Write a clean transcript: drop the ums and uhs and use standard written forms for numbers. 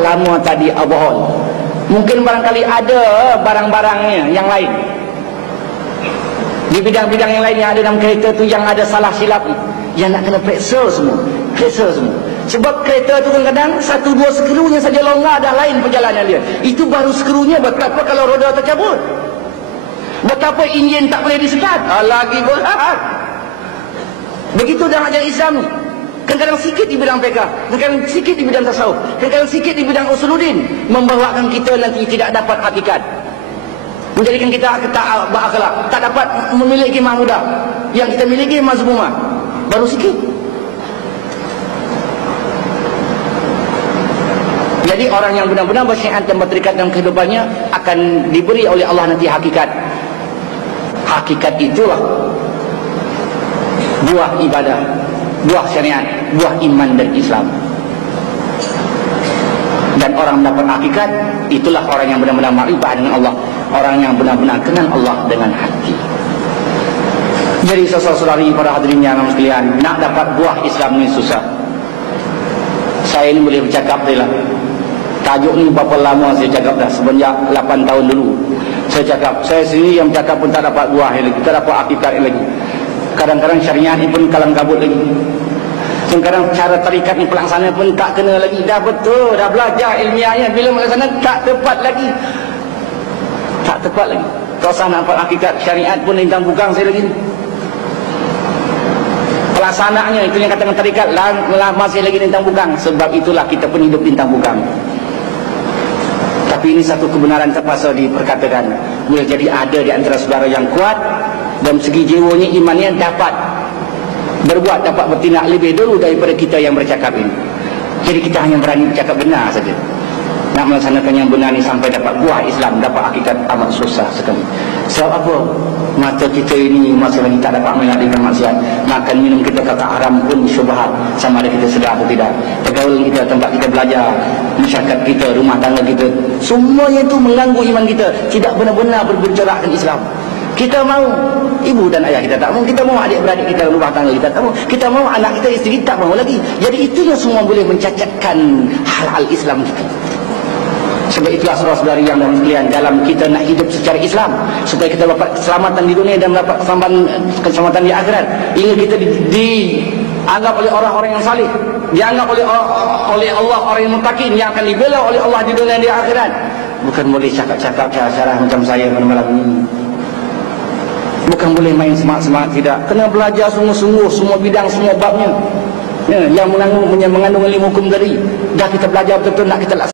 lama tadi abohol. Mungkin barangkali ada barang-barangnya yang lain. Di bidang-bidang yang lain yang ada dalam kereta tu yang ada salah silap, yang nak kena periksa semua. Sebab kereta tu kadang-kadang 1-2 skrunya saja longgar dah lain perjalanan dia. Itu baru skrunya, betapa kalau roda tercabut. Betapa enjin tak boleh disekat. Lagi berat. Begitu dalam ajaran Islam ni. Kadang-kadang sikit di bidang fiqh, kadang-kadang sikit di bidang tasawuf, kadang-kadang sikit di bidang usuluddin, membawakan kita nanti tidak dapat hakikat, menjadikan kita tak berakhlak, tak dapat memiliki mahmudah. Yang kita miliki mazmumah, baru sikit. Jadi orang yang benar-benar bersyariat dan berterikat dalam kehidupannya akan diberi oleh Allah nanti hakikat. Hakikat itulah buah ibadah, buah syariat, buah iman dan Islam. Dan orang mendapat hakikat, itulah orang yang benar-benar ma'rifah dengan Allah, orang yang benar-benar kenal Allah dengan hati. Jadi saudara-saudari, para hadirin yang sekalian, nak dapat buah Islam ni susah. Saya ni boleh bercakap dia lah. Tajuk ni berapa lama saya cakap dah, semenjak 8 tahun dulu saya cakap. Saya sendiri yang cakap pun tak dapat buah lagi, tak dapat hakikat lagi. Kadang-kadang syariat ni pun kalang kabut lagi. Kadang-kadang cara tarikat ni pelaksanaan pun tak kena lagi. Dah betul, dah belajar ilmiahnya, bila melaksanakan tak tepat lagi. Tak tepat lagi. Kalau saya nak dapat hakikat syariat pun lintang bugang saya lagi. Pelaksanaannya itu yang katakan tarikat masih lagi lintang bugang. Sebab itulah kita pun hidup lintang bugang. Tapi ini satu kebenaran terpaksa diperkatakan. Boleh jadi ada di antara saudara yang kuat, dalam segi jiwanya, imannya dapat berbuat, dapat bertindak lebih dulu daripada kita yang bercakap ini. Jadi kita hanya berani bercakap benar saja. Nak melaksanakan yang benar ni sampai dapat buah Islam, dapat hakikat, amat susah sekali. Sebab apa? Mata kita ini masih lagi tak dapat mengalihkan maksiat. Makan minum kita kata haram pun syubhat, sama ada kita sedar atau tidak. Pergaulan kita, tempat kita belajar, masyarakat kita, rumah tangga kita, semuanya itu mengganggu iman kita, tidak benar-benar bergejolakkan Islam. Kita mau ibu dan ayah kita tak mau, kita mau adik-beradik kita, rumah tangga kita tak mau, kita mau anak kita, isteri tak mau lagi. Jadi itu yang semua boleh mencacatkan hal-hal Islam kita. Sebab itulah saudara-saudari yang sekalian, dalam kita nak hidup secara Islam, supaya kita dapat keselamatan di dunia dan mendapat keselamatan di akhirat, hingga kita dianggap oleh orang-orang yang saleh, dianggap oleh Allah orang yang muttaqin, yang akan dibela oleh Allah di dunia dan di akhirat. Bukan boleh cakap-cakap cara macam saya malam ini. Bukan boleh main semangat-semangat, tidak. Kena belajar sungguh-sungguh semua bidang, semua babnya. Yang mengandung ilmu hukum tadi. Dah kita belajar betul-betul, nak kita laksanakan.